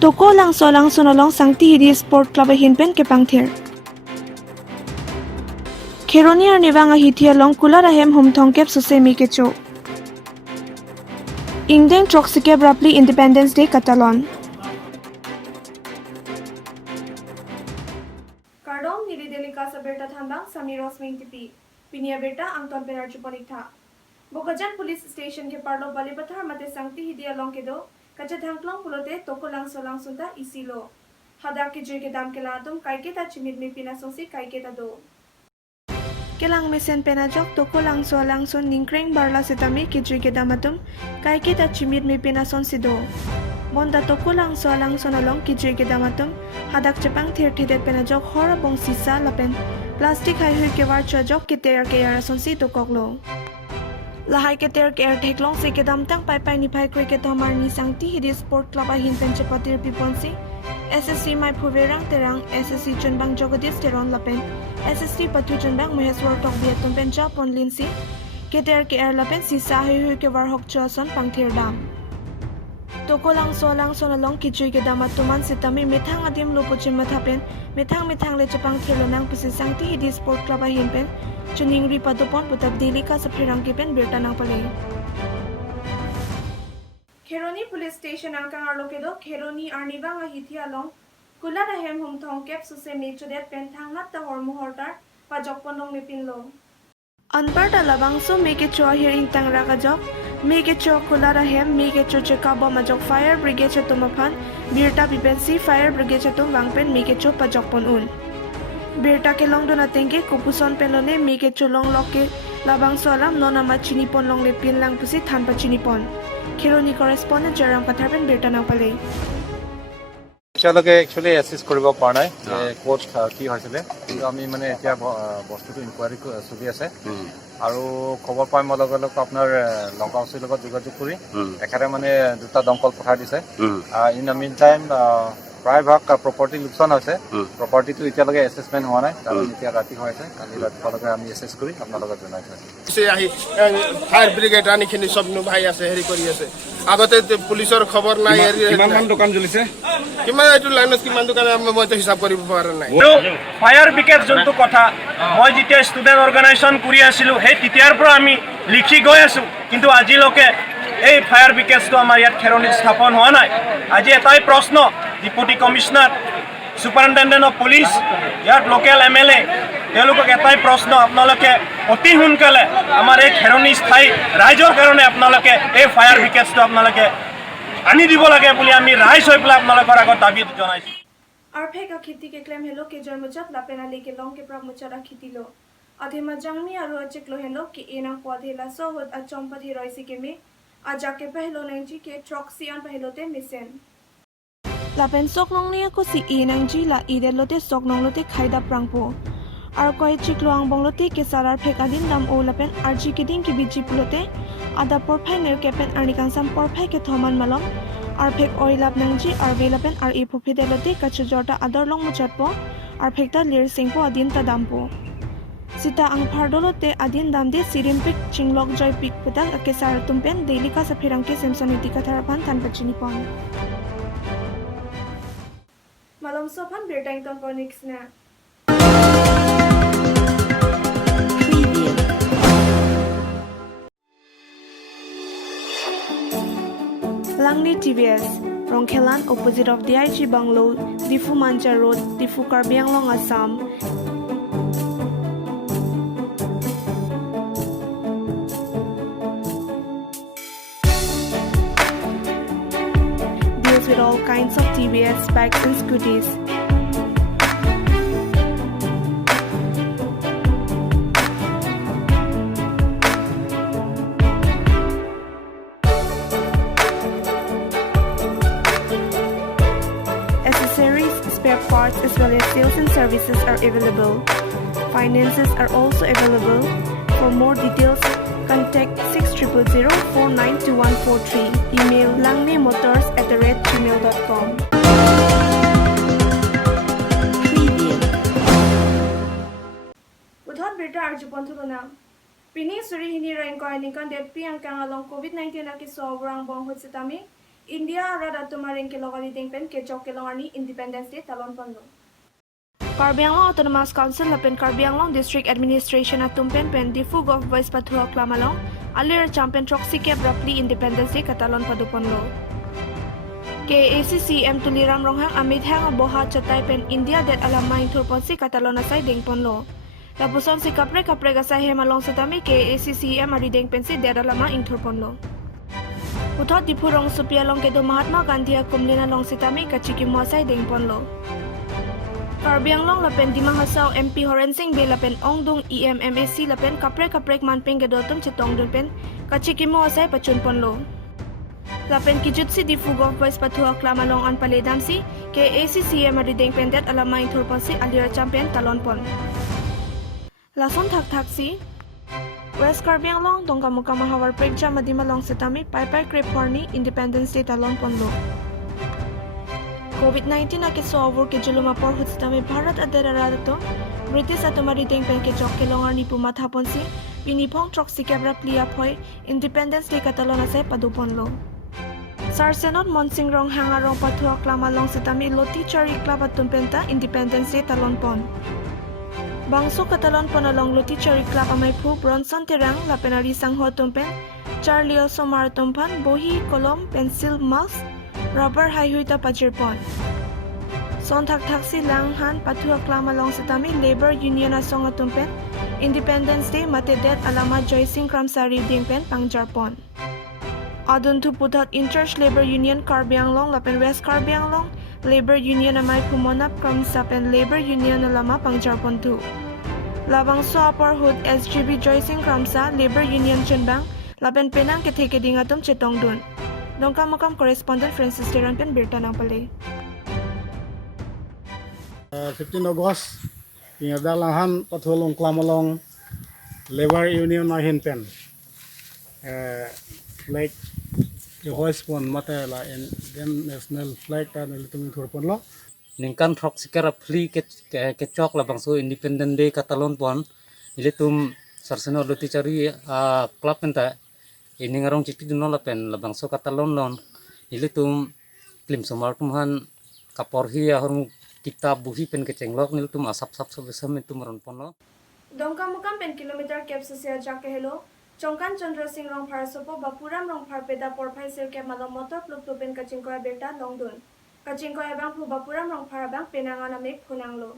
Toko lang sonolong sangti hidi sport club hinpen ke pangther. Kheroni ar nibanga hitia long kula rahem homthong kep susemi kecho. Indian Troxike Rapli Independence Day Catalan. Kardong nili delika sa berta thambang Samiros Mingtipi. Pinia berta ang ton penarju palikha. Bokajan Police Station ke parlo balibathar mate sangti hidia long kedo. Kacha thangklong pulote toko lang solang sunta isilo. Hada ke jui ke dam ke latum kaike ta chimit mi pina songsi kaike ta do. Kelang mesen penajok toko lang solang son ningkreng barla setami ke jui ke damatum kaike ta chimit mi pina songsi do. Bonda toko lang solang sonolong ke jui ke damatum hadak chepang thir thidet penajok hora bong sisa lapen plastic hai hui ke war chajok ke ter ke yara songsi tokoklo. Lahai ke ter ke theklong se ke dam tang pai pai ni phai koi ke thamar ni sangti hidi sport club a hin pen chepatir piponsi SSC mai phuverang terang SSC chunbang jogadish teron lapen SSC patu chunbang muheswar tok biatum pen cha ponlinsi ke ter ke lapen sisa hui ke war hok chason pangthir dam tokolang solang sonolong kichui ke damat tuman sitami mithang adim lopuchim mathapen mithang le chapang thirlonang pisi sangti hidi sport club a hin pen Chuningri padupon putab dilika sa pirangkipen birta ng pali. Kheroni Police Station ang kangarlo kedo Kheroni arniba nga hitialong kula na hem humthong kep suse mechodet pen thangat ta hormuhortar pajokponong mipinlo. Anbar da labangso meke cho hearing tangra kajok meke cho kula na hem meke cho chekaba majok fire brigade cha tumaphan birta bipensi fire brigade cha tumwangpen meke cho pajokpon un. Berta ke long dona tengke kupuson pelone meke cholong loke labang solam nona ma chinipon long le pin lang pusi thanpa chinipon. Kheroni correspondent Jaram Patharben berta nang pale. Actually assist koribo para nai coach ki hoisile ami mane etia bostu to inquiry choli ase aru khobor pai molog apnar lokaw si logot jogajog kori ekhare mane duta dongkol pathai dise in the meantime প্ৰায় ভাগ প্ৰপাৰ্টি লোকচান হৈছে প্ৰপাৰ্টিটো এতিয়ালৈকে এছেছমেণ্ট হোৱা নাই কাৰণ এতিয়া ৰাতি হৈ আছে কালি ৰাতিপুৱালৈকে আমি এছেছ কৰি আপোনালোকক জনাইছোঁ আহি ফায়াৰ ব্ৰিগেড আনিখিনি চব ভাই আছে হেৰি কৰি আছে আগতে পুলিচৰ খবৰ নাই কিমান দোকান জ্বলিছে কিমান এইটো লাইনত কিমান দোকান মইতো হিচাপ কৰিব পৰা নাই ফায়াৰ ব্ৰিগেড যোনটো কথা মই যেতিয়া ষ্টুডেণ্ট অৰ্গেনাইজেশ্যন কৰি আছিলোঁ সেই তেতিয়াৰ পৰা আমি লিখি গৈ আছোঁ কিন্তু আজিলৈকে এই ফায়াৰ ব্ৰিগেডটো আমাৰ ইয়াত খেৰনিত স্থাপন হোৱা নাই আজি এটাই প্ৰশ্ন deputy commissioner superintendent of police ইয়াত লোকেল MLA তেওঁলোকক এটাই প্ৰশ্ন আপোনালোকে অতি সোনকালে আমাৰ এই খেৰনি স্থায়ী ৰাইজৰ কাৰণে আপোনালোকে এই ফায়াৰ ব্ৰিগেডটো আপোনালোকে আনি দিব লাগে বুলি আমি ৰাইজ হৈ পেলাই আপোনালোকৰ আগত দাবী জনাইছোঁ Arphe ka khiti ke claim hello ke jormujat lapena leke long ke prag muchara khitilo adhema jangmi aru acheklo hello ke enang podhela so hot achompadhi roisi ke me aja ke pehlo nangji ke troxian pehelote misen lapen soknong nia ko si enangji la idelote soknong lote khaida prangpo ar koi chiklo ang bonglote ke sarar phekadin dam o lapen arji ke ding ke biji pulote ada porphai ner ke pen arnikan sam porphai ke thoman malom ar phek oilap nangji ar velapen ar e phofidelote kachujorta ador long muchatpo ar phekta lir singpo adin ta dampo sita ang phardolote adin damde sirimpik chinglok joy pik puta ke sar tumpen delika sa phirangke samson itika tharapan tanpachini pon malom sophan bertangton ponix na Langni TVS, Rongkhelan opposite of DIG Banglo, Difu Manja Road, Difu Karbi Anglong, Assam. Deals with all kinds of TVS bikes and scooters. Spare parts as well as sales and services are available. Finances are also available. For more details, contact 6000492143. Email langnemotors@gmail.com. Udhon berta arjupontulona. Pini suri hini rain ko anikan det pi ang kangalong COVID-19 aki sobrang bong hutsitami. India rada tumaring ke lokali dingpen ke jok ke longarni Independence Day talon pando. Karbi Anglong Autonomous Council lapen Karbi Anglong District Administration atumpen pen difu gov voice pathua klamalong alir champion troxy ke rapli Independence Day katalon paduponlo. Ke ACCM tuliram ronghang amit hang boha chatai pen India det alamai thurponsi katalon asai dingponlo. Lapuson si kapre gasai hemalong setami ke ACCM ari dingpensi det alama ingthurponlo. Uthot dipurong supialong ke do Mahatma Gandhi kumlina long setami kachiki moasai dingponlo. Karbi Anglong lapen Dimang Hasaw MP Horen Singh Be lapen Ongdung EMMAC lapen kaprek manping gedotum chetong dulpen kachikimo asay pachunponlo. Lapen kijutsi difugo voice pathua klamalong an paledamsi ke ACCM arideng pendet alamay thurponsi alira champion talonpon. Lason thak-thaksi West Karbi Anglong dongkamuka mahawar prekja madimalong setami pai krep horni Independence Day talonponlo. COVID-19 na kiso over ke julumapor hutstami Bharat aderaradato British atumari dengpen ke jok ke longar ni pumathapon si pinipong trok si kebra plia phoi Independence Day katalon asay paduponlo. Sarsenot Monsing rong hangarong pathua klamalong setami loti chari club atumpenta Independence Day talonpon. Bangso katalon ponalong loti chari club amay pu Bronson Terang lapenari sangho tumpen Charlie Osomar tumpan bohi kolom pencil mouse rubber hayhuita pajirpon. Son thak-thaksi langhan pathua klamalong setami Labor Union asong atumpen Independence Day matedet alama Joycing Kramsari dingpen pangjarpon. Adun tu putat Interch Labor Union Karbi Anglong lapen West Karbi Anglong Labor Union amay pumonap Kramsapen Labor Union alama pangjarpon tu. Labang so upper hood SGB Joycing Kramsa Labor Union Chunbang lapen Penang ke theke dingatum chetong dun. Dongkamakam correspondent Francis Teranpen Birta Nampale. 15 August ingadalangan patulong klamalong Labor Union na hinpen flag the hoist pon matela in dem national flag ta nalitung thurpon lo ningkan trok sikara fli ke chok la bangso Independent Day katalon pon ilitum sarseno loti cari club penta ini ngarong citi duno lapen labang so katalon lon ilitum klim somar tumhan kaporhi ahorung kitab buhi pen kecenglok nilitum asap so besam itu meronpon lo. Dongkamukam pen kilometer kep sosial jake hello Chongkan Chandra Singh rong parasopo bapuram rong parpeda porphai sir ke malo motor pluk pen kachingkoya berta longdun. Kachingkoya bang pu bapuram rong parabang penangan amek punanglo.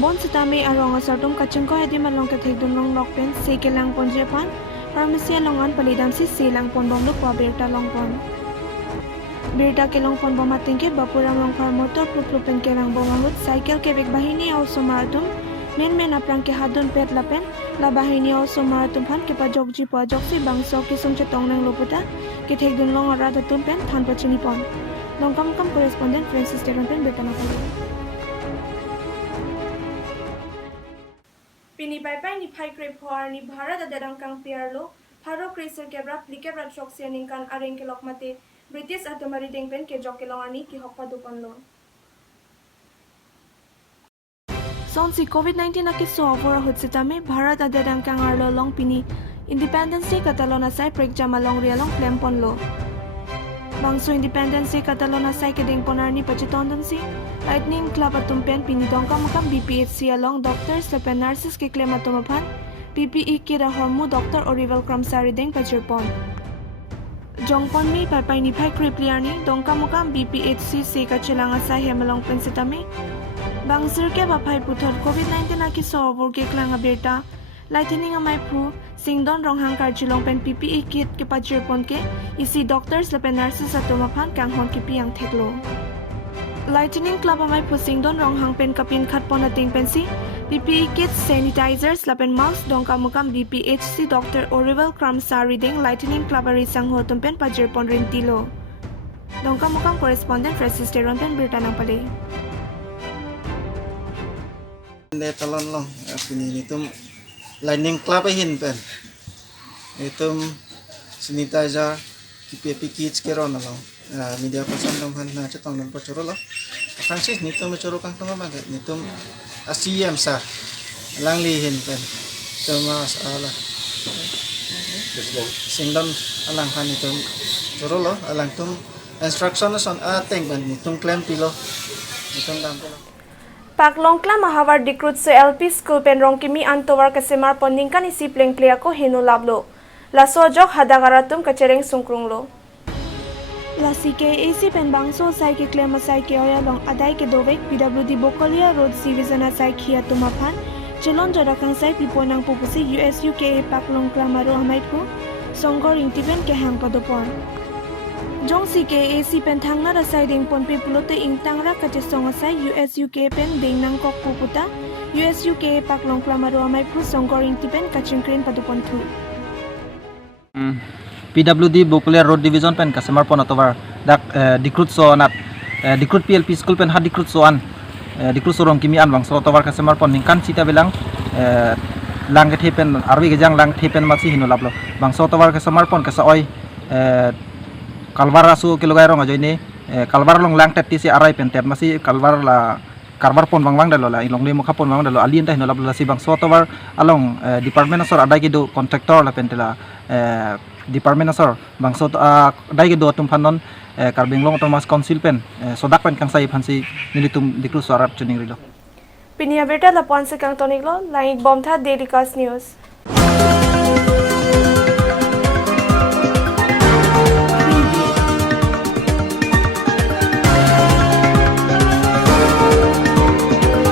Bon sitami arong asartum kachingkoya di malong ke thekdun rong lokpen sekelang ponjepan Pharmacy longan palidam si silang pon bom lo kwa berta longpon. Berta ke longpon bom atingke bapuram long par motor plupen ke rang bom angut cycle ke bek bahini au somaratum men aprang ke hadon pet lapen la bahini au somaratum phan ke pajok ji pajok si bangso ke sung chetong nang loputa ke thekdun long ara datum pen than pachini pon. Longkam correspondent Francis Teranpen Birta Nampale. Pini pai ni pai krep hoar ni Bharat adarang kang piarlo Pharo Chrysler kebra plikebra troxia ningkan areng ke lokmate British atumari dengpen ke jok ke longani ki hokpa dupanlo. Son si COVID-19 na kiso over hutsitami Bharat adarang kang arlo long pini Independence Day katalon asay prekja malong rialong klempon lo. Bangso Independence Day katalon asay keding ponar ni pachitondon si Lightning Club atumpen pinidongkamakam BPHC along doctors lapen nurses ke klem atumapan PPE kira hormu Dr. Orival Kramsari deng pachirpon. Jongpon mi pai ni pai kripliarni dongkamakam BPHC se kachilang asay hemalong pensitami bangsir ke bapai puthot COVID-19 na kiso over ke klang aberta Lightning amay pu singdon ronghang karjilong pen PPE kit ke pachirpon ke isi doctors lapen nurses atumapan kanghon ke piyang theklo. Lightning Club amay pusing don ronghang pen kapin khatpon ating pensi PPE kits sanitizers lapen mouse dongkamukam BPHC Dr. Orival Kramsari ding Lightning Club ari sangho tumpen pajirpon rintilo. Dongkamukam correspondent Francis Teranpen Birta Nampale. Talon long pini itum Lightning Club hin pen itum sanitizer PPE kits keron long media person dong han na chetong dong pachoro lo Francis nitum choro kang tong ba nitum asiyam sa lang lihin pen tomas ala singdon alang han itum turo lo alang tum instruction son teng ban ni tum claim pilo itum dam pilo Paklongkla Mahawar Dikrut se LP School pen rongkimi antowar kasemar ponningkan isi plengklia ko hinu lablo. La sojok hadagaratum kacereng sungkrunglo. La CKAC pen bangso sai ke klema sai ke oya long adai ke dovek PWD Bokolia Road Division sai khia tumaphan chelon jorakang sai piponang pupusi USUKA Paklongkla maru amaipu songor intiben ke hang padopon. Jong CKAC pen thangna rasai ding ponpe pulote ingtangra kache songasai USUKA pen ding nang kok puputa USUKA Paklongkla maru amaipu songor intiben kachingkren padopon thu. PWD Bokulia Road Division pen kasemar pon atobar dak dikrut so anat dikrut PLP school pen had dikrut so an dikrut so rong kimi an bang so atobar kasemar pon ningkan cita belang lang ke pen arwi gejang lang pen masi hinu lablo bang so atobar kasemar pon kasa oi kalvar asu kilogai rong ajoine kalvar long lang tet si arai pen tet masi kalvar la karbar pon bang dalo la ilong le mokha pon bang dalo alien ta hinu lablo la si bang so atobar along department asor adai gidu contractor la pentela department asor bangso dai ge do tum phanon karbinglong thomas council pen sodak pen kangsai phansi nilitum dikru sarat chuning rilo Pinia Berta la ponse kang toniklo laing bomtha Daily Cast News.